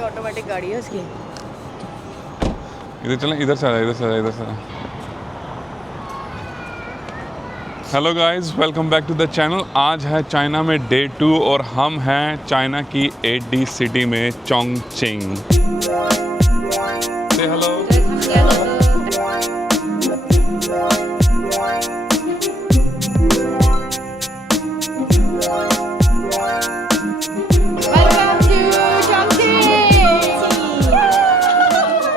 ये ऑटोमेटिक गाड़ी है उसकी। इधर चलें, इधर से आ, इधर से आ, इधर से। Hello guys, welcome back to the channel. आज है चाइना में डे 2 और हम हैं चाइना की 8D सिटी में चोंगचिंग। से हेलो।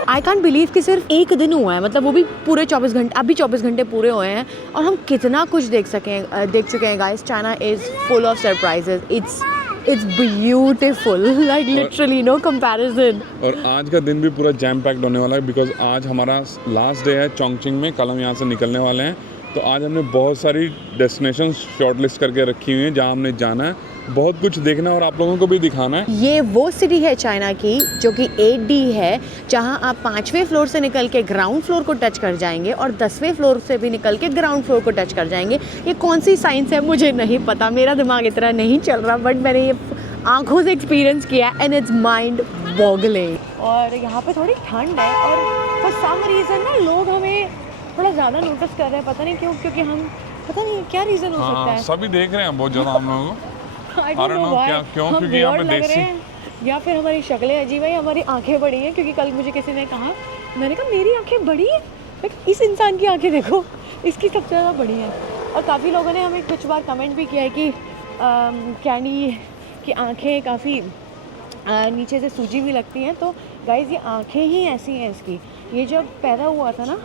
आई कांट बिलीव कि सिर्फ एक दिन हुआ है, मतलब वो भी पूरे 24 घंटे, अभी 24 घंटे पूरे हुए हैं और हम कितना कुछ देख चुके हैं guys. China is full of surprises. It's beautiful, like literally no comparison. और आज का दिन भी पूरा जैम पैक्ड होने वाला है बिकॉज आज हमारा लास्ट डे है चोंगचिंग में। कल हम यहाँ से निकलने वाले हैं, तो आज हमने बहुत सारी डेस्टिनेशन शॉर्टलिस्ट करके रखी हुई हैं जहाँ हमने जाना है, बहुत कुछ देखना है और आप लोगों को भी दिखाना है। ये वो सिटी है चाइना की जो कि 8D है, जहां आप 5वें फ्लोर से निकल के ग्राउंड फ्लोर को टच कर जाएंगे और 10वें फ्लोर से भी निकल के ग्राउंड फ्लोर को टच कर जाएंगे। ये कौन सी साइंस है मुझे नहीं पता, मेरा दिमाग इतना नहीं चल रहा, बट मैंने ये आंखों से एक्सपीरियंस किया एंड इट्स माइंड बॉगलिंग। और यहाँ पे थोड़ी ठंड है और फॉर सम रीज़न ना लोग हमें थोड़ा ज़्यादा नोटिस कर रहे हैं, पता नहीं क्यों, क्योंकि हम पता नहीं क्या रीज़न हो सकता है। सभी देख रहे हैं बहुत ज़्यादा हम लोगों को। I don't know why, क्या क्यों, हम क्योंकि यहाँ पे bored लग देसी रहे हैं या फिर हमारी शक्लें अजीब है या हमारी आंखें बड़ी हैं, क्योंकि कल मुझे किसी ने कहा, मैंने कहा मेरी आंखें बड़ी हैं, इस इंसान की आंखें देखो, इसकी सबसे ज़्यादा बड़ी हैं। और काफ़ी लोगों ने हमें कुछ बार कमेंट भी किया है कि कैंडी की आंखें काफ़ी नीचे से सूजी भी लगती हैं। तो गाइज़ ये आंखें ही ऐसी हैं इसकी। ये जब पैदा हुआ था ना,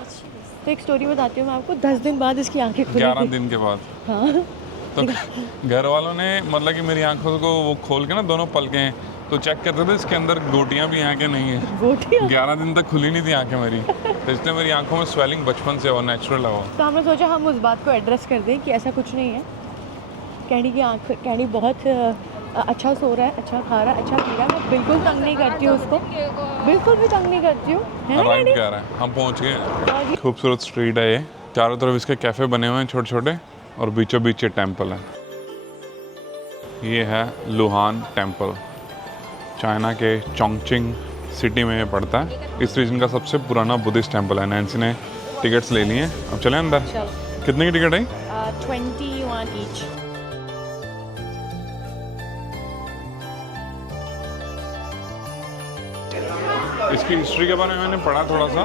तो एक स्टोरी बताती हूँ मैं आपको, 10 दिन बाद इसकी आंखें खुली 11 थी। दिन के बाद। हाँ, तो घर वालों ने मतलब कि मेरी आंखों को वो खोल के ना दोनों पलकें तो चेक करते थे इसके अंदर गोटियां भी हैं कि नहीं है। गोटियां 11 दिन तक खुली नहीं थी आंखें मेरी, तो इसलिए मेरी आंखों में स्वेलिंग बचपन से और नेचुरल है वो। तो हमने सोचा हम उस बात को एड्रेस कर दें कि ऐसा कुछ नहीं है। कैंडी की आँख, कैंडी बहुत अच्छा सो रहा है, अच्छा खा रहा है, अच्छा पी रहा है। मैं बिल्कुल तंग नहीं करती हूँ उसको, बिल्कुल भी तंग नहीं करती हूँ, है ना कैंडी? क्या रहा है, हम पहुंच गए। खूबसूरत स्ट्रीट है ये, चारों तरफ इसके कैफ़े बने हुए हैं छोटे छोटे और बीचों बीच ये टेम्पल है। ये है लुहान टेम्पल, चाइना के चोंगचिंग सिटी में ये पड़ता है। इस रीजन का सबसे पुराना बुद्धिस्ट टेम्पल है। नैन्सी ने टिकट्स ले लिए हैं, अब चलें अंदर। चलो। कितने की टिकट है? 21 ईच। इसकी हिस्ट्री के बारे में मैंने पढ़ा थोड़ा सा।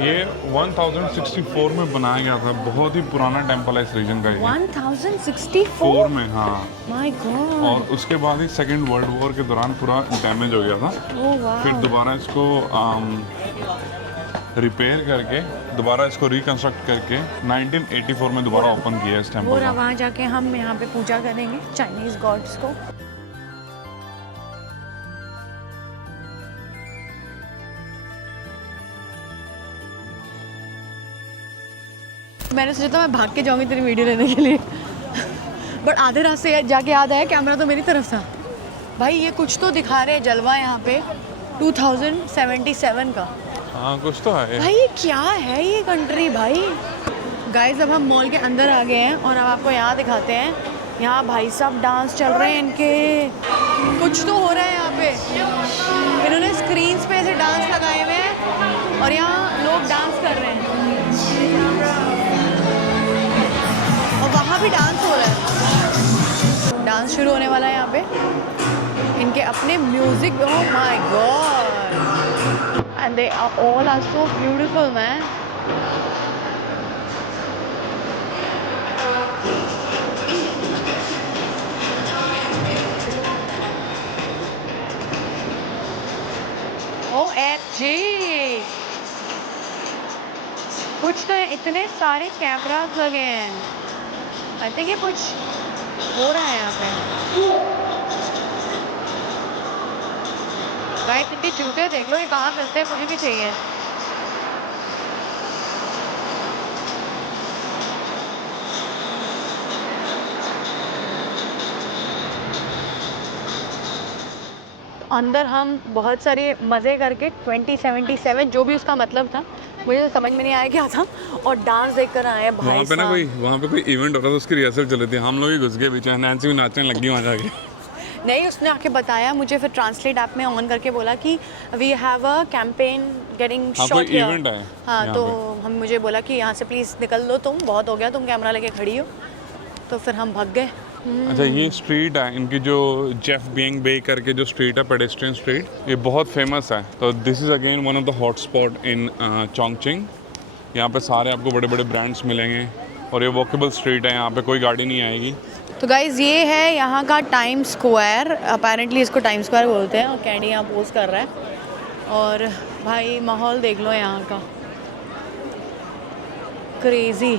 ये 1064 में बनाया गया था, बहुत ही पुराना टेम्पल है इस रीजन का ये। 1064 में, हाँ। My God. और उसके बाद ही सेकेंड वर्ल्ड वॉर के दौरान पूरा डैमेज हो गया था। ओह वाह। फिर दोबारा इसको रिपेयर करके दोबारा इसको रिकंस्ट्रक्ट करके 1984 में दोबारा ओपन किया इस टेम्पल को। वहाँ जाके हम यहाँ पे पूजा करेंगे चाइनीज गॉड्स को। मैंने सोचा था मैं भाग के जाऊंगी तेरी वीडियो लेने के लिए, बट आधे रास्ते जाके याद आया कैमरा तो मेरी तरफ था। भाई ये कुछ तो दिखा रहे हैं जलवा यहाँ पे 2077 का। हाँ कुछ तो है। भाई ये क्या है ये कंट्री भाई। गाइस अब हम मॉल के अंदर आ गए हैं और अब आपको यहाँ दिखाते हैं। यहाँ भाई साहब डांस चल रहे हैं इनके, कुछ तो हो रहा है यहाँ पे। इन्होंने स्क्रीन्स पे ऐसे डांस लगाए हुए हैं और यहाँ लोग डांस कर रहे हैं और वहाँ भी डांस हो रहा है। डांस शुरू होने वाला है यहाँ पे, इनके अपने music. Oh my god, and they all are so beautiful man. OMG, कुछ तो इतने सारे कैमरास लगे हैं। आई थिंक ये कुछ हो रहा है यहाँ पे। गाइस इनके जूते देख लो, ये कहाँ मिलते हैं, मुझे भी चाहिए। अंदर हम बहुत सारे मज़े करके 2077 जो भी उसका मतलब था, मुझे तो समझ में नहीं आया क्या था, और डांस देख कर आए भाई वहाँ पे ना वहाँ पे कोई इवेंट हो रहा था, उसकी रिहर्सल चल रही थी, हम लोग ही घुस गए पीछे, नैन्सी भी नाचने लगी वहाँ जाके। नहीं, उसने आके बताया मुझे, फिर ट्रांसलेट ऐप में ऑन करके बोला कि we have a campaign getting हाँ, शॉट कोई इवेंट है हाँ, यहाँ तो पे। हम मुझे बोला कि यहाँ से प्लीज़ निकल लो, तुम बहुत हो गया, तुम कैमरा लेके खड़ी हो। तो फिर हम भाग गए। अच्छा, ये स्ट्रीट है इनकी जो जेफ बिंग बे करके जो स्ट्रीट है, पेडेस्ट्रियन स्ट्रीट, ये बहुत फेमस है। तो this is again one of the hot spot in Chongqing. यहाँ पे सारे आपको बड़े बड़े ब्रांड्स मिलेंगे और ये वॉकेबल स्ट्रीट है, यहाँ पे कोई गाड़ी नहीं आएगी। तो गाइज़ ये है यहाँ का टाइम स्क्वायर, अपेरेंटली इसको टाइम स्क्वायर बोलते हैं, और कैंडी यहाँ पोस्ट कर रहा है। और भाई माहौल देख लो यहाँ का, क्रेजी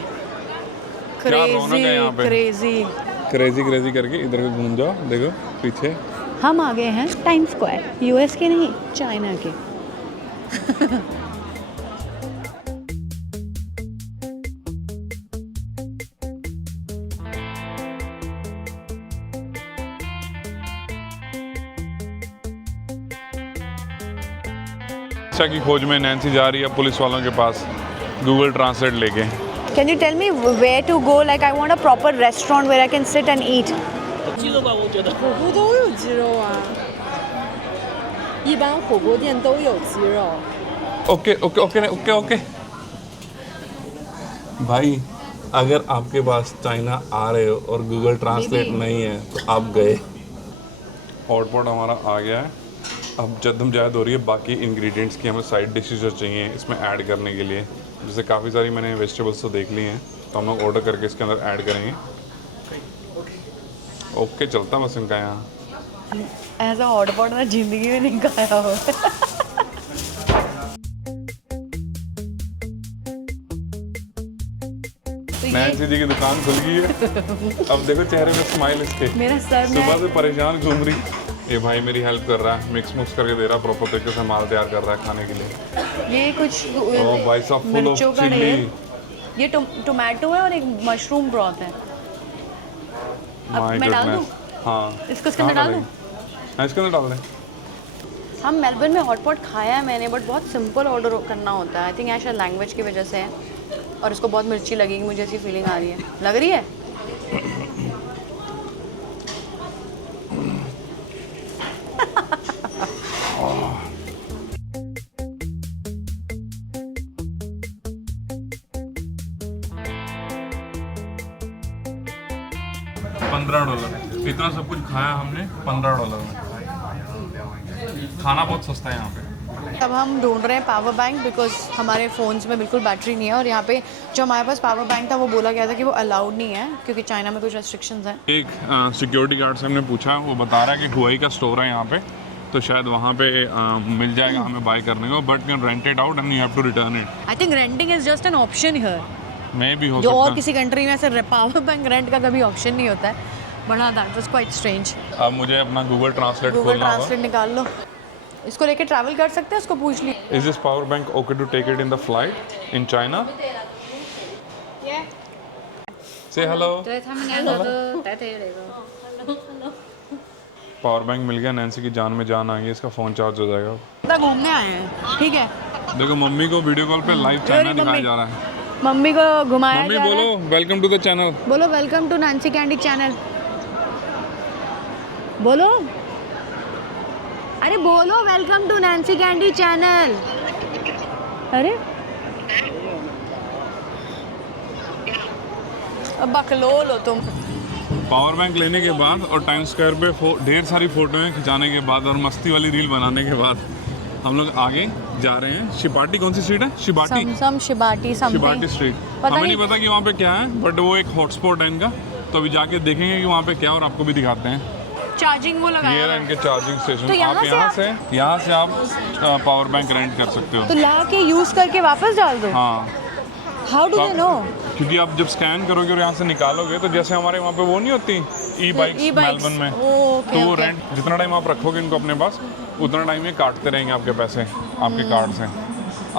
रौनक है यहाँ पे। क्रेजी। क्रेजी क्रेजी करके इधर को घूम जाओ, देखो पीछे। हम आ गए हैं टाइम स्क्वायर, यूएस के नहीं, चाइना के। शिक्षा की खोज में नैन्सी जा रही है पुलिस वालों के पास गूगल ट्रांसलेट लेके। Can you tell me where to go? Like I want a proper restaurant where I can sit and eat. 鸡肉吧，我觉得。火锅都有鸡肉啊，一般火锅店都有鸡肉。 okay okay okay okay okay भाई, अगर आपके पास चाइना आ रहे हो और गूगल ट्रांसलेट नहीं है तो आप गए। हॉटपॉट हमारा आ गया है। अब जद्दोजहद हो रही है बाकी इंग्रेडिएंट्स की, हमें साइड डिशेज जो चाहिए इसमें ऐड करने के लिए। जैसे काफ़ी सारी मैंने वेजिटेबल्स तो देख ली हैं, तो हम लोग ऑर्डर करके इसके अंदर ऐड करेंगे। ओके चलता बस इनका यहाँ। ऐसा हॉटपॉट मैं जिंदगी में नहीं खाया हो। नैन्सी जी की दुकान खुल गई है। अब देखो चेहरे में स्माइल इसके। मेरा सर में सुबह से परेशान घूम रही। ये भाई मेरी हेल्प कर रहा है, मिक्स मुक्स करके दे रहा है, प्रॉपर तरीके से माल तैयार कर रहा है खाने के लिए। ये कुछ ओ भाई साहब, फुल ऑफ मिर्चों का चिल्ली। ढेर। ये टोमेटो है और एक मशरूम ब्रॉथ है। अब माय मैं डाल दूं? गुडनेस। हाँ, इसको इसके अंदर डाल दूं? हाँ, इसके अंदर डाल दें। हम मेलबर्न में हॉटपॉट खाया है मैंने, बट बहुत सिंपल ऑर्डर करना होता है। आई थिंक शायद लैंग्वेज की वजह से है, और इसको बहुत मिर्ची लगेगी, मुझे ऐसी फीलिंग आ रही है। लग रही है? $15 इतना सब कुछ खाया हमने $15 में। खाना बहुत सस्ता है यहाँ पे। अब हम ढूंढ रहे हैं पावर बैंक, बिकॉज हमारे फ़ोन्स में बिल्कुल बैटरी नहीं है, और यहाँ पे जो हमारे पास पावर बैंक था वो बोला गया था कि वो अलाउड नहीं है, क्योंकि चाइना में कुछ रेस्ट्रिक्शंस हैं। एक सिक्योरिटी गार्ड से हमने पूछा, वो बता रहा है कि हुआई का स्टोर है यहाँ पे, तो शायद वहाँ पे मिल जाएगा हमें बाय करने को, but can rent it out and you have to return it. I think renting is just an option here, मे भी हो जो और सकता किसी कंट्री में ऐसे पावर बैंक रेंट का कभी ऑप्शन नहीं होता है। बड़ा दैट वाज क्वाइट स्ट्रेंज। है। अब मुझे अपना गूगल ट्रांसलेट गूगल खोलना होगा। ट्रांसलेट निकाल लो, इसको लेके ट्रैवल कर सकते हैं, उसको पूछ ली। Is this power bank okay to take it in the flight in China? Say hello. 对他们两个都带队那个。 power bank मिल गया, नैन्सी की जान में जान आ गई, इसका फ़ोन चार्ज हो जाएगा। पता घूमने आए हैं, ठीक है। देखो मम्मी को वीडियो कॉल पे लाइव चाइना मम्मी। दिखाया जा रहा है। मम्मी को घुमाया मम्मी जा रहा है। बोलो वेलकम टू द चैनल। बोलो welcome to Nancy Candy channel. बोलो, अरे बोलो welcome to Nancy Candy channel. अरे अब बकलोल हो तुम। पावर बैंक लेने के बाद और टाइम स्क्वायर पे ढेर सारी फोटोएं खिंचाने के बाद और मस्ती वाली रील बनाने के बाद हम लोग आगे जा रहे हैं। शिबाटी कौन सी स्ट्रीट है? शिबाटी सम शिबाटी समथिंग। शिबाटी स्ट्रीट। पता हमें नहीं। नहीं पता कि वहाँ पे क्या है, बट वो एक हॉटस्पॉट है इनका, तो अभी जाके देखेंगे कि वहाँ पे क्या, और आपको भी दिखाते हैं। चार्जिंग वो ये लगाया है हुआ है। इनके चार्जिंग स्टेशन। तो यहाँ आप से यहाँ से आप पावर बैंक रेंट कर सकते हो। तो ला के यूज करके वापस डाल दो। हाँ, हाउ डू दे नो? क्योंकि आप जब स्कैन करोगे और यहाँ से निकालोगे, तो जैसे हमारे वहाँ पे वो नहीं होती ई बाइक्स e-bikes। मेलबर्न में, ओके, तो वो ओके। रेंट जितना टाइम आप रखोगे इनको अपने पास, उतना टाइम ये काटते रहेंगे आपके पैसे आपके कार्ड से।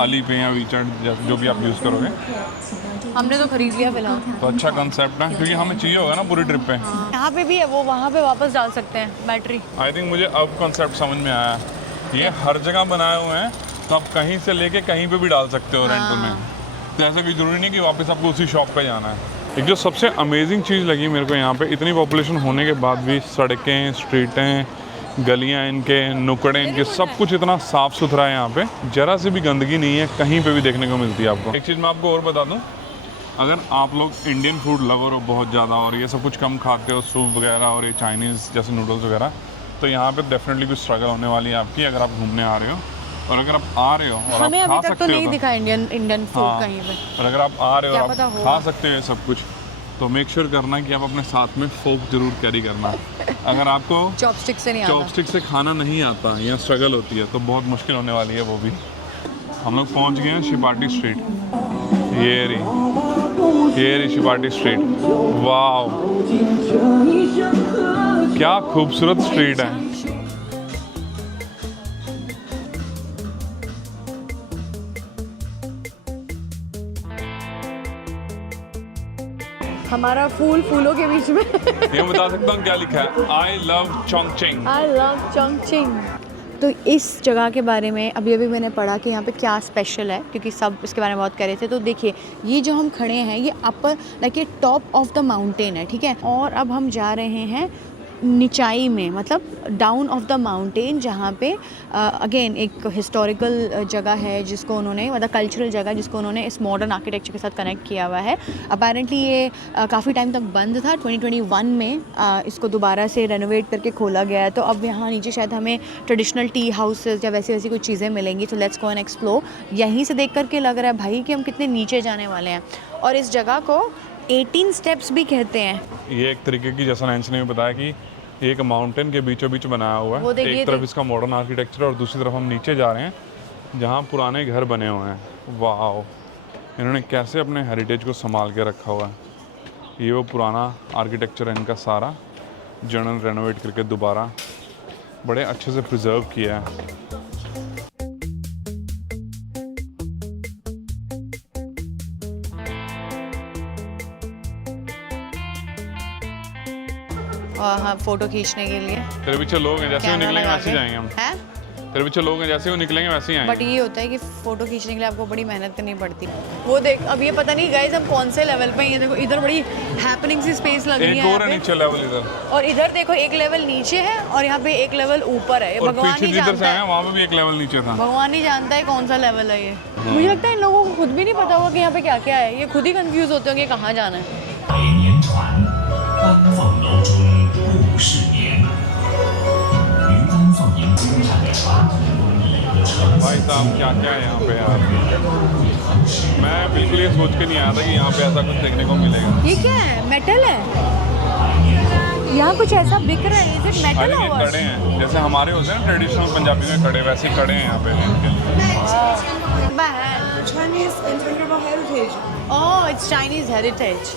अली पे या वीचैट जो भी आप यूज़ करोगे, हमने तो खरीद लिया फिलहाल। तो अच्छा कंसेप्ट है, क्योंकि हमें चाहिए होगा ना पूरी ट्रिप पे। यहाँ पे भी है वो, वहाँ पे वापस डाल सकते हैं बैटरी। आई थिंक मुझे अब कंसेप्ट समझ में आया है। ये हर जगह बनाए हुए हैं, तो आप कहीं से लेके कहीं पे भी डाल सकते हो रेंटल में। तो ऐसा कोई ज़रूरी नहीं कि वापस आपको उसी शॉप पे जाना है। एक जो सबसे अमेजिंग चीज़ लगी मेरे को यहाँ पे, इतनी पॉपुलेशन होने के बाद भी सड़कें, स्ट्रीटें, गलियाँ इनके, नुकड़े इनके, सब कुछ इतना साफ़ सुथरा है यहाँ पे। जरा से भी गंदगी नहीं है, कहीं पे भी देखने को मिलती है आपको। एक चीज़ मैं आपको और बता दूँ, अगर आप लोग इंडियन फूड लवर हो बहुत ज़्यादा और ये सब कुछ कम खाते हो, सूप वगैरह और ये चाइनीज़ जैसे नूडल्स वगैरह, तो यहाँ पे डेफिनेटली कुछ स्ट्रगल होने वाली है आपकी अगर आप घूमने आ रहे हो। और अगर आप आ रहे हो और हमें आप अभी खा तक सकते तो हो नहीं दिखा इंडियन फूड हाँ, कहीं पे। और अगर आप आ रहे हो क्या और पता आप हो। खा सकते हो सब कुछ, तो मेक श्योर करना कि आप अपने साथ में फोक जरूर कैरी करना। अगर आपको चॉपस्टिक से नहीं आता। चॉपस्टिक से खाना नहीं आता या स्ट्रगल होती है तो बहुत मुश्किल होने वाली है वो भी। हम लोग पहुंच गए हैं शिपाटी स्ट्रीट। ये रही शिपाटी स्ट्रीट। वाह, क्या खूबसूरत स्ट्रीट है। हमारा फूलों के बीच में ये बता सकता हूँ क्या लिखा है, I love Chongqing. I love Chongqing. तो इस जगह के बारे में अभी मैंने पढ़ा कि यहाँ पे क्या स्पेशल है, क्योंकि सब इसके बारे में बात कर रहे थे। तो देखिए, ये जो हम खड़े हैं ये अपर लाइक ये टॉप ऑफ द माउंटेन है, ठीक है। और अब हम जा रहे हैं निचाई में, मतलब डाउन ऑफ द माउंटेन, जहाँ पे अगेन एक हिस्टोरिकल जगह है जिसको उन्होंने, मतलब कल्चरल जगह जिसको उन्होंने इस मॉडर्न आर्किटेक्चर के साथ कनेक्ट किया हुआ है। अपेरेंटली ये काफ़ी टाइम तक बंद था, 2021 में इसको दोबारा से रेनोवेट करके खोला गया है। तो अब यहाँ नीचे शायद हमें ट्रेडिशनल टी हाउसेस या वैसी कुछ चीज़ें मिलेंगी। तो लेट्स गो एंड एक्सप्लोर। यहीं से देख करके लग रहा है भाई कि हम कितने नीचे जाने वाले हैं। और इस जगह को 18 स्टेप्स भी कहते हैं। ये एक तरीके की, जैसा नैन्सी ने बताया कि एक माउंटेन के बीचों बीच बनाया हुआ वो है। देखिए, एक तरफ इसका मॉडर्न आर्किटेक्चर और दूसरी तरफ हम नीचे जा रहे हैं जहाँ पुराने घर बने हुए हैं। वाह, इन्होंने कैसे अपने हेरिटेज को संभाल के रखा हुआ है। ये वो पुराना आर्किटेक्चर है इनका सारा, जिन्होंने रेनोवेट करके दोबारा बड़े अच्छे से प्रिजर्व किया है। हाँ, फोटो खींचने के लिए। तेरे पीछे लोग हैं, जैसे वो निकलेंगे वैसे ही जाएंगे हम। हैं? तेरे पीछे लोग हैं, जैसे वो निकलेंगे वैसे ही आएंगे। बट ये होता है कि फ़ोटो खींचने के लिए आपको बड़ी मेहनत करनी पड़ती है। वो देख, अब ये पता नहीं गाइस हम कौन से लेवल पे हैं। ये देखो, इधर बड़ी हैपनिंग सी स्पेस लग रही एक है और है नीचे लेवल इधर, और इधर देखो एक लेवल नीचे है और यहाँ पे एक लेवल ऊपर है। ये और भगवान पीछे ही जिधर से जानता आए है, वहाँ पे भी एक लेवल नीचे था। भगवान ही जानता है कौन सा लेवल है ये। मुझे लगता है इन लोगों को खुद भी नहीं पता होगा कि यहाँ पे क्या क्या है। ये खुद ही कंफ्यूज होते होंगे कहाँ जाना है। 年船，丹凤楼中故事年。于丹凤营站着传统工艺和成 भाई साहब क्या क्या है यहाँ पे यार, मैं बिल्कुल ये सोच के नहीं आया था कि यहाँ पे ऐसा कुछ देखने को मिलेगा। ये क्या है? मेटल है? यहाँ कुछ ऐसा बिक रहा है। इज इट मेटल अरे ये और कड़े हैं, जैसे हमारे होते हैं ना ट्रेडिशनल पंजाबी में कड़े, वैसे कड़े हैं यहाँ पे। Chinese intangible heritage. Oh, it's Chinese heritage.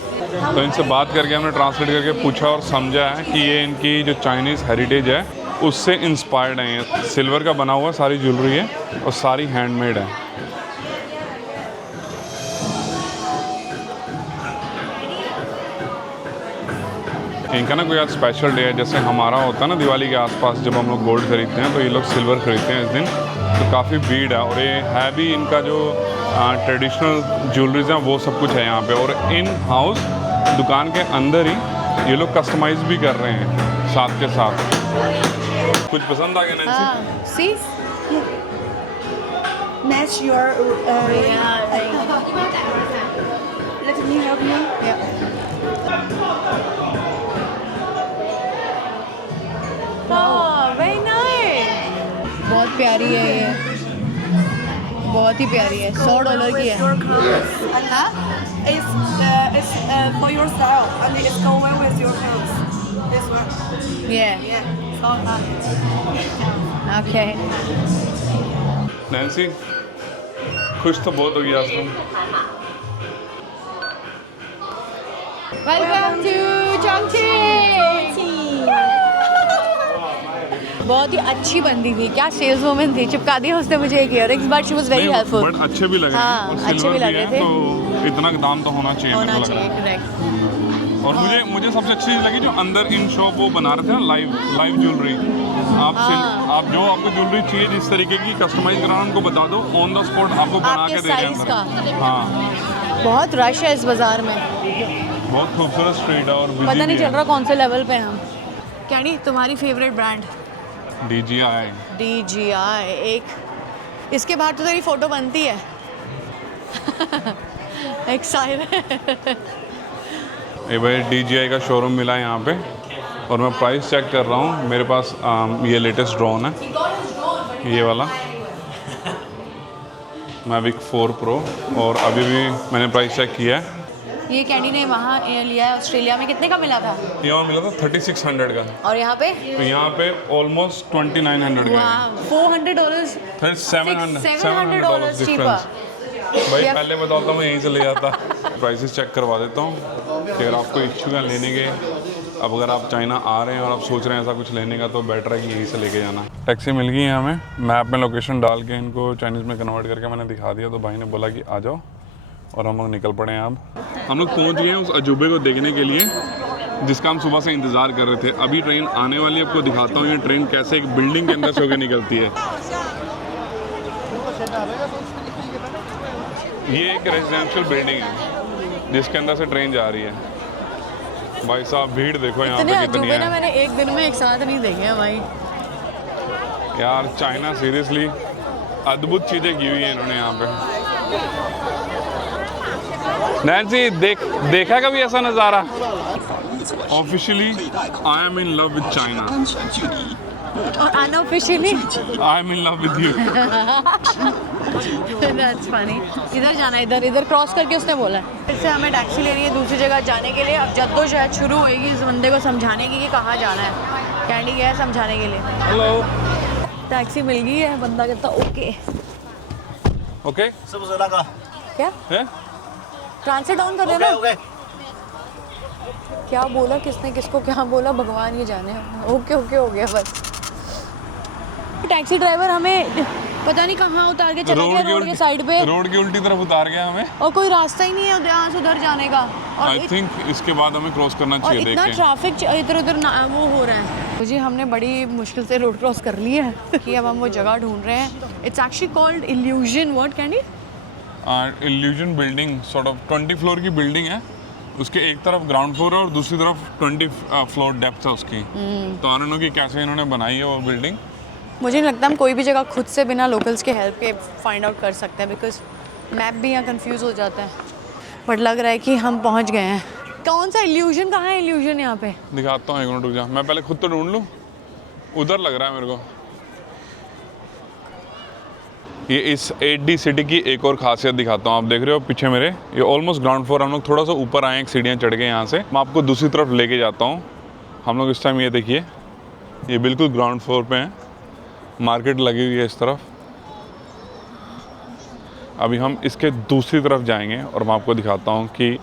तो इनसे बात करके हमने ट्रांसलेट करके पूछा और समझा है कि ये इनकी जो चाइनीज़ हेरिटेज है उससे इंस्पायर्ड है। ये सिल्वर का बना हुआ सारी ज्वेलरी है और सारी हैंडमेड है। इनका ना कोई आज स्पेशल डे है, जैसे हमारा होता है ना दिवाली के आसपास जब हम लोग गोल्ड खरीदते हैं, तो ये लोग सिल्वर खरीदते हैं इस दिन। तो काफ़ी भीड़ है और ये है भी इनका जो ट्रेडिशनल ज्वेलरीज हैं वो सब कुछ है यहाँ पे। और इन हाउस दुकान के अंदर ही ये लोग कस्टमाइज भी कर रहे हैं साथ के साथ। कुछ पसंद आ गया नैन्सी? हाँ, सी Match your ring. Let me help you. Very nice. बहुत प्यारी है ये, बहुत ही प्यारी है। $100 की Your है। clothes. And it's for your style and it's go well with your clothes. This one. ये Yeah. So nice. Okay. Nancy खुश तो बहुत होगी आज तुम। Welcome to Chongqing. बहुत ही अच्छी बंदी थी, क्या सेल्स वुमन थी। चिपका दिया उसने मुझे एक earrings, but she was very helpful. But अच्छे भी लग रहे हाँ, हैं और अच्छे सिल्वर भी लग है, रहे थे। तो इतना दाम तो होना चाहिए होना मेरे को लग रहा चाहिए, है। करेक्ट। और मुझे सबसे अच्छी चीज़ लगी जो अंदर इन शॉप वो बना रहे थे ना लाइव ज्वेलरी। आप जो आपको ज्वेलरी चाहिए जिस तरीके की कस्टमाइज कराना उनको बता दो, ऑन द स्पॉट आपको बना आपके के दे रहे size हैं का। अंदर। हाँ बहुत रश है इस बाज़ार में। बहुत खूबसूरत स्ट्रीट है और पता busy नहीं भी चल है। रहा कौन से लेवल पे हैं हम। कैंडी तुम्हारी फेवरेट ब्रांड? DJI। DJI। एक इसके बाहर तो तेरी फोटो बनती है। एक्साइटेड। ये भाई DJI का शोरूम मिला है यहाँ पे और मैं प्राइस चेक कर रहा हूँ। मेरे पास ये लेटेस्ट ड्रोन है, ये वाला Mavic 4 Pro, और अभी भी मैंने प्राइस चेक किया है। ये कैंडी ने वहाँ लिया है ऑस्ट्रेलिया में, कितने का मिला था? यहाँ मिला था 3600 का, और यहाँ पे तो यहाँ पे ऑलमोस्ट 2900 का है। $400 $700 डिफरेंस। भाई Yeah. पहले बताता हूँ, मैं यहीं से ले जाता। प्राइसेस चेक करवा देता हूँ कि अगर आपको इच्छुक है लेने के। अब अगर आप चाइना आ रहे हैं और आप सोच रहे हैं ऐसा कुछ लेने का, तो बेटर है कि यहीं से लेके जाना। टैक्सी मिल गई है हमें, मैप में लोकेशन डाल के इनको चाइनीज़ में कन्वर्ट करके मैंने दिखा दिया, तो भाई ने बोला कि आ जाओ, और हम लोग निकल पड़े हैं। अब हम लोग पहुँच गए हैं उस अजूबे को देखने के लिए जिसका हम सुबह से इंतज़ार कर रहे थे। अभी ट्रेन आने वाली है, आपको दिखाता हूँ ये ट्रेन कैसे एक बिल्डिंग के अंदर से होकर निकलती है। ये एक रेजिडेंशियल बिल्डिंग है जिसके अंदर से ट्रेन जा रही है। भाई साहब भीड़ देखो यहाँ इतने पे कितनी अजूबे ना है मैंने एक दिन में एक साथ नहीं देखे हैं भाई। यार। चाइना सीरियसली अद्भुत चीज़ें की हुई है इन्होंने यहाँ पे। नैन्सी देखा कभी ऐसा नज़ारा? Officially I am in love with China, और unofficially I am in love with you. That's funny. इधर जाना, इधर क्रॉस करके उसने बोला है। फिर से हमें टैक्सी लेनी है दूसरी जगह जाने के लिए। अब जद्दोजहद शुरू होएगी इस बंदे को समझाने की कि कहाँ जाना है। कैंडी गया है समझाने के लिए। हेलो। टैक्सी मिल गई है, बंदा कहता ओके। ओके 是不是那个 क्या है? ट्रांसलेट ऑन कर देना। ？OK， क्या बोला किसने, किसको क्या बोला, भगवान ये जाने। ओके ओके हो गया बस। टैक्सी ड्राइवर हमें पता नहीं कहाँ उतार के चला गया, रोड के साइड पे, रोड की उल्टी तरफ उतार गया हमें। और कोई रास्ता ही नहीं है यहाँ से उधर जाने का। और आई थिंक इसके बाद हमें क्रॉस करना और चाहिए। इतना देख ट्रैफिक इधर उधर वो हो रहा है। तो जी हमने बड़ी मुश्किल से रोड क्रॉस कर लिया है कि अब हम वो जगह ढूंढ रहे हैं। It's actually called illusion. What candy? Illusion building, sort of 20 floor की बिल्डिंग है। उसके एक तरफ ग्राउंड फ्लोर है और दूसरी तरफ 20 फ्लोर डेप्थ है उसकी। तो आई डोंट नो कि कैसे इन्होंने बनाई है वो बिल्डिंग। मुझे नहीं लगता हम कोई भी जगह खुद से बिना लोकल्स के हेल्प के फाइंड आउट कर सकते हैं, बिकॉज मैप भी यहाँ कंफ्यूज हो जाता है। बट लग रहा है कि हम पहुँच गए हैं। कौन सा इल्यूजन, कहाँ है इल्यूजन यहाँ पे? दिखाता हूँ, एक मिनट रुक जा, मैं पहले खुद तो ढूंढ लूँ। उधर लग रहा है मेरे को। ये इस 8D सिटी की एक और खासियत दिखाता हूँ। आप देख रहे हो पीछे मेरे, ये ऑलमोस्ट ग्राउंड फ्लोर। हम लोग थोड़ा सा ऊपर आए, एक सीढ़ियाँ चढ़ गए यहाँ से। मैं आपको दूसरी तरफ लेके जाता हूँ। हम लोग इस टाइम ये देखिए, ये बिल्कुल ग्राउंड फ्लोर पे हैं। मार्केट लगी हुई है इस तरफ। अभी हम इसके दूसरी तरफ जाएंगे और मैं आपको दिखाता हूँ कि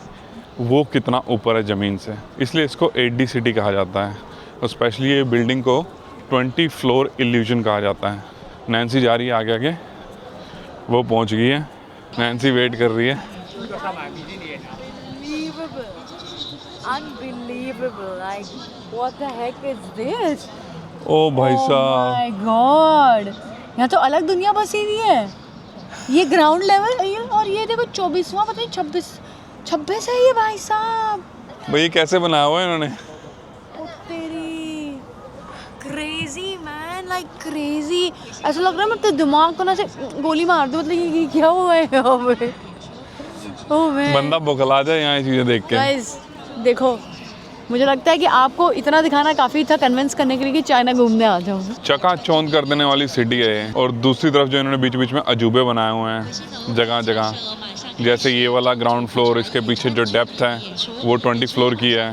वो कितना ऊपर है ज़मीन से। इसलिए इसको 8D सिटी कहा जाता है, और स्पेशली ये बिल्डिंग को 20 फ्लोर इल्यूजन कहा जाता है। नैन्सी जा रही है आगे आगे, वो पहुंच गई है। नैन्सी वेट कर रही है। Unbelievable, like what the heck is this? ओ भाई Oh साहब, my God, यहाँ तो अलग दुनिया बसी हुई है। ये ग्राउंड लेवल है और ये देखो 24वां, पता नहीं 26 है ये भाई साहब। भाई ये कैसे बनाया हुआ है इन्होंने? ओ तेरी, क्रेजी मैन, लाइक क्रेजी। ऐसा लग रहा है मतलब दिमाग को ना से गोली मार दो, मतलब ये क्या हुआ है यहाँ पे? ओह मैन, बंदा बौखला जाए यहाँ ये चीज़ें देख के। गाइस देखो, मुझे लगता है कि आपको इतना दिखाना काफ़ी था कन्विंस करने के लिए कि चाइना घूमने आ जाओ। चकाचौंध कर देने वाली सिटी है ये। और दूसरी तरफ जो इन्होंने बीच बीच में अजूबे बनाए हुए हैं जगह जगह, जैसे ये वाला ग्राउंड फ्लोर, इसके पीछे जो डेप्थ है वो 20 फ्लोर की है।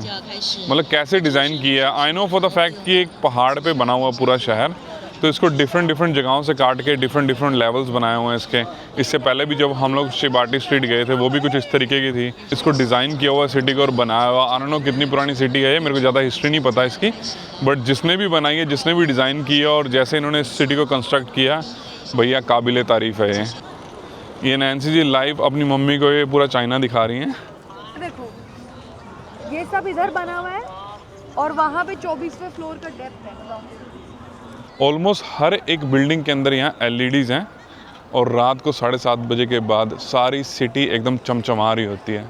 मतलब कैसे डिज़ाइन की है। I know for the fact कि एक पहाड़ पे बना हुआ पूरा शहर, तो इसको डिफरेंट जगहों से काट के डिफरेंट लेवल्स बनाए हुए हैं इसके। इससे पहले भी जब हम लोग शिबाटी स्ट्रीट गए थे, वो भी कुछ इस तरीके की थी। इसको डिज़ाइन किया हुआ सिटी को और बनाया हुआ। आई डोंट नो कितनी पुरानी सिटी है ये, मेरे को ज़्यादा हिस्ट्री नहीं पता इसकी, बट जिसने भी बनाई है, जिसने भी डिज़ाइन किया और जैसे इन्होंने इस सिटी को कंस्ट्रक्ट किया, भैया काबिल तारीफ़ है ये नैन्सी जी लाइव अपनी मम्मी को ये पूरा चाइना दिखा रही हैं। देखो ये सब इधर बना हुआ है और वहाँ पे 24वें फ्लोर का डेप्थ है। ऑलमोस्ट हर एक बिल्डिंग के अंदर यहाँ LEDs हैं, और रात को 7:30 बजे के बाद सारी सिटी एकदम चमचमा रही होती है।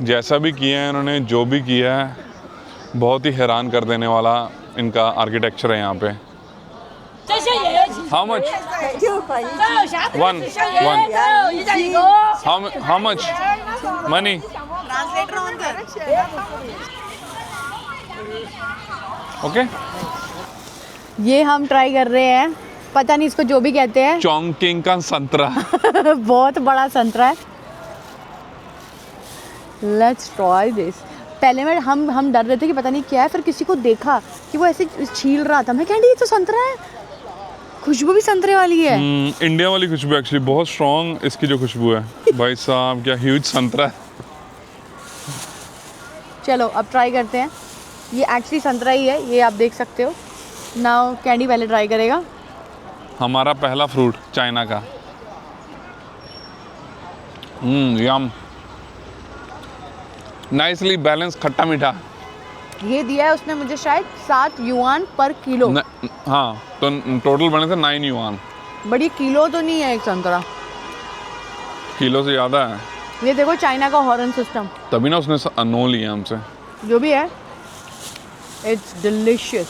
जैसा भी किया है इन्होंने, जो भी किया है, बहुत ही हैरान कर देने वाला इनका आर्किटेक्चर है यहाँ पे। How much? One. How much? Money? Okay. ये हम ट्राई कर रहे हैं, पता नहीं इसको जो भी कहते हैं। चोंगकिंग का संतरा। बहुत बड़ा संतरा है। Let's try this. पहले में हम डर रहे थे कि पता नहीं क्या है, फिर किसी को देखा कि वो ऐसे छील रहा था, मैं कह रही ये तो संतरा है, खुशबू भी संतरे वाली है। इंडिया वाली खुशबू एक्चुअली बहुत स्ट्रॉन्ग इसकी जो खुशबू है। भाई साहब क्या ह्यूज संतरा है। चलो अब ट्राई करते हैं। ये एक्चुअली संतरा ही है, ये आप देख सकते हो। नाउ कैंडी पहले ट्राई करेगा। हमारा पहला फ्रूट चाइना का। यम, नाइसली बैलेंस, खट्टा मीठा। ये दिया है उसने मुझे शायद 7 युआन पर किलो। हाँ, तो टोटल बने थे 9 युआन। बड़ी किलो तो नहीं है एक संतरा, किलो से ज़्यादा है। ये देखो चाइना का हॉर्न सिस्टम। तभी ना उसने नो लिया हमसे। जो भी है, इट्स डिलीशियस।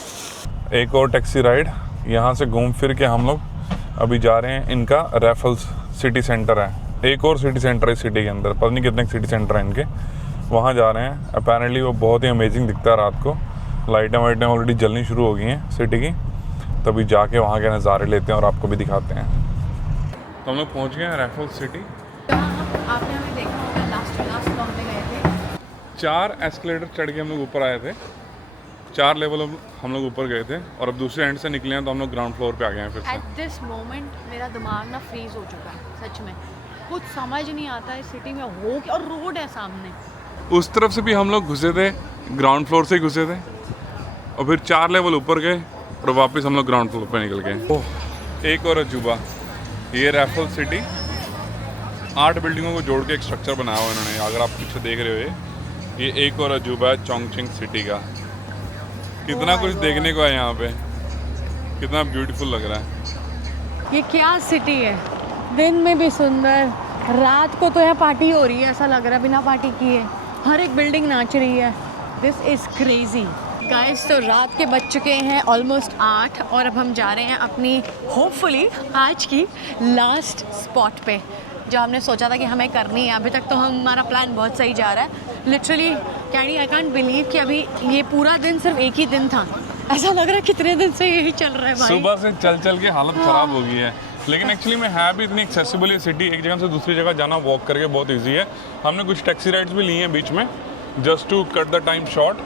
एक और टैक्सी राइड। यहाँ से घूम फिर के हम लोग अभी जा रहे हैं, इनका रैफल्स सिटी सेंटर है। एक और सिटी सेंटर है सिटी के अंदर, पता नहीं कितने सिटी सेंटर हैं इनके, वहाँ जा रहे हैं। अपेरेंटली वो बहुत ही अमेजिंग दिखता है रात को। लाइटें वाइटें ऑलरेडी जलनी शुरू हो गई हैं सिटी की, तभी जाके वहाँ के नज़ारे लेते हैं और आपको भी दिखाते हैं। तो हम लोग पहुँच गए हैं रैफल्स सिटी। आपने हमें देखा होगा लास्ट फ्लोर पे गए थे। 4 एस्केलेटर चढ़ के हम लोग ऊपर आए थे, 4 लेवल हम लोग ऊपर गए थे, और अब दूसरे एंड से निकले हैं तो हम लोग ग्राउंड फ्लोर पे आ गए हैं फिर से। एट दिस मोमेंट मेरा दिमाग ना फ्रीज हो चुका है सच में। कुछ समझ नहीं आता है सिटी में हो क्या, और रोड है सामने। उस तरफ से भी हम लोग घुसे थे, ग्राउंड फ्लोर से ही घुसे थे, और फिर 4 लेवल ऊपर गए और वापस हम लोग ग्राउंड फ्लोर पे निकल गए। ओह, एक और अजूबा, ये रैफल सिटी 8 बिल्डिंगों को जोड़ के एक स्ट्रक्चर बनाया हुआ इन्होंने। अगर आप पीछे देख रहे हो, ये एक और अजूबा है चोंगकिंग सिटी का। कितना कुछ देखने को है यहाँ पे, कितना ब्यूटीफुल लग रहा है। ये क्या सिटी है, दिन में भी सुंदर, रात को तो यहाँ पार्टी हो रही है, ऐसा लग रहा है बिना पार्टी किए। हर एक बिल्डिंग नाच रही है। This is crazy guys. तो रात के बज चुके हैं ऑलमोस्ट 8, और अब हम जा रहे हैं अपनी होपफुली आज की लास्ट स्पॉट पे, जो हमने सोचा था कि हमें करनी है। अभी तक तो हमारा प्लान बहुत सही जा रहा है। Literally candy, I can't believe कि अभी ये पूरा दिन सिर्फ एक ही दिन था। ऐसा लग रहा है कितने दिन से यही चल रहा है भाई। सुबह से चल चल के हालत ख़राब हो गई है, लेकिन एक्चुअली में है भी इतनी एक्सेसिबल ये सिटी। एक जगह से दूसरी जगह जाना वॉक करके बहुत इजी है। हमने कुछ टैक्सी राइड्स भी ली हैं बीच में, just to cut the time short,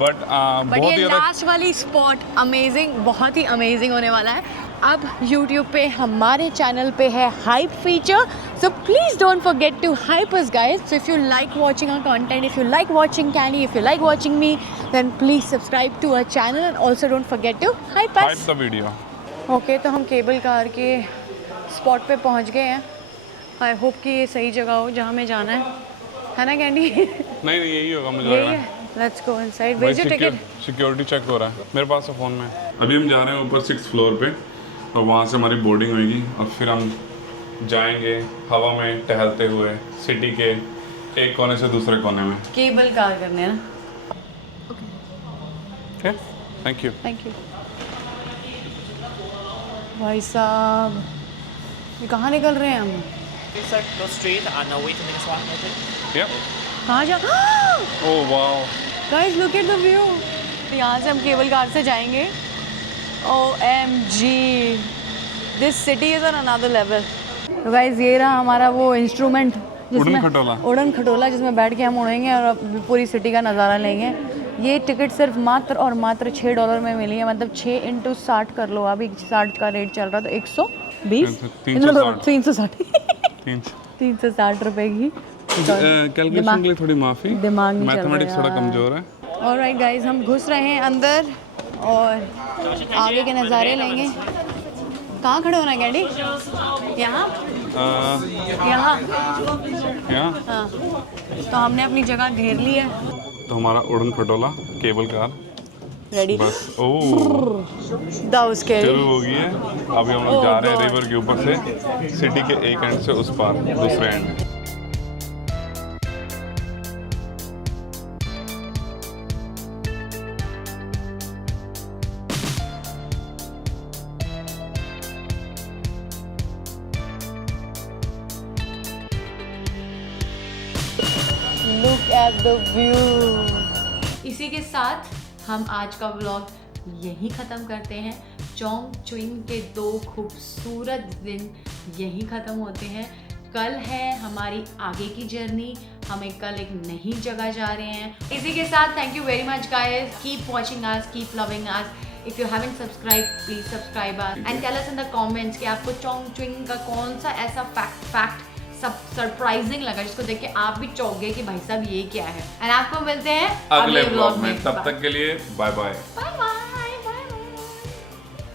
but बहुत ही लास्ट वाली स्पॉट अमेजिंग, बहुत ही अमेजिंग होने वाला है। अब YouTube पे हमारे चैनल पे है hype feature, so please don't forget to hype us guys. So if you like watching our content, if you like watching Candy, if you like watching me, then please subscribe to our channel and also don't forget to hype us. hype the video. Okay, तो हम cable car के spot पे पहुंच गए हैं। I hope कि ये सही जगह हो जहाँ हमें जाना है ना कैंडी? नहीं यही होगा मुझे यही लग रहा है। Let's go inside. भाई where is your ticket? Security check हो रहा है मेरे पास तो फ़ोन में। अभी हम जा रहे हैं ऊपर 6th फ्लोर पे, और वहाँ से हमारी बोर्डिंग होगी, और फिर हम जाएंगे हवा में टहलते हुए सिटी के एक कोने से दूसरे कोने में। केबल कार करने हैं ना? Okay, thank you. Thank you भाई साहब। ये कहाँ निकल रहे हैं हम? Sir, go straight and wait a minute one minute. या कहाँ जा? Oh wow, guys look at the view. तो यहाँ से हम केबल कार से जाएंगे। OMG, this city is on another level. तो गाइस ये रहा हमारा वो इंस्ट्रूमेंट, उड़न खटोला। उड़न खटोला, जिसमें बैठ के हम उड़ेंगे और अब पूरी सिटी का नज़ारा लेंगे। ये टिकट सिर्फ मात्र और मात्र $6 में मिली है, मतलब 6 × 60 कर लो। अभी 60 का रेट चल रहा, तो 120 360 360 रुपए की। कैलकुलेशन के लिए थोड़ी माफ़ी, दिमाग नहीं चल मैथमेटिक्स रहा। थोड़ा कमज़ोर है। ऑलराइट गाइस, हम घुस रहे हैं अंदर और आगे के नज़ारे लेंगे। कहाँ खड़े होना है कैंडी? यहाँ यहाँ यहाँ हाँ। तो हमने अपनी जगह घेर ली है। तो हमारा उड़न खटोला केबल कार रेडी। बस ओह शुरू हो गई है। अभी हम लोग जा रहे हैं रिवर के ऊपर से सिटी के एक एंड से उस पार दूसरे and. Look at the view. इसी के साथ हम आज का व्लॉग यहीं ख़त्म करते हैं। चोंगक्विंग के 2 खूबसूरत दिन यहीं ख़त्म होते हैं। कल है हमारी आगे की जर्नी, हमें कल एक नई जगह जा रहे हैं। इसी के साथ thank you very much guys, keep watching us, keep loving us. If you haven't subscribe please subscribe us and tell us in the comments कि आपको चोंगक्विंग का कौन सा ऐसा फैक्ट सब सरप्राइजिंग लगा जिसको देख के आप भी चौंक गए कि भाई साहब ये क्या है। एंड आपको मिलते हैं अगले व्लॉग में, तब तक के लिए बाय बाय। Bye bye.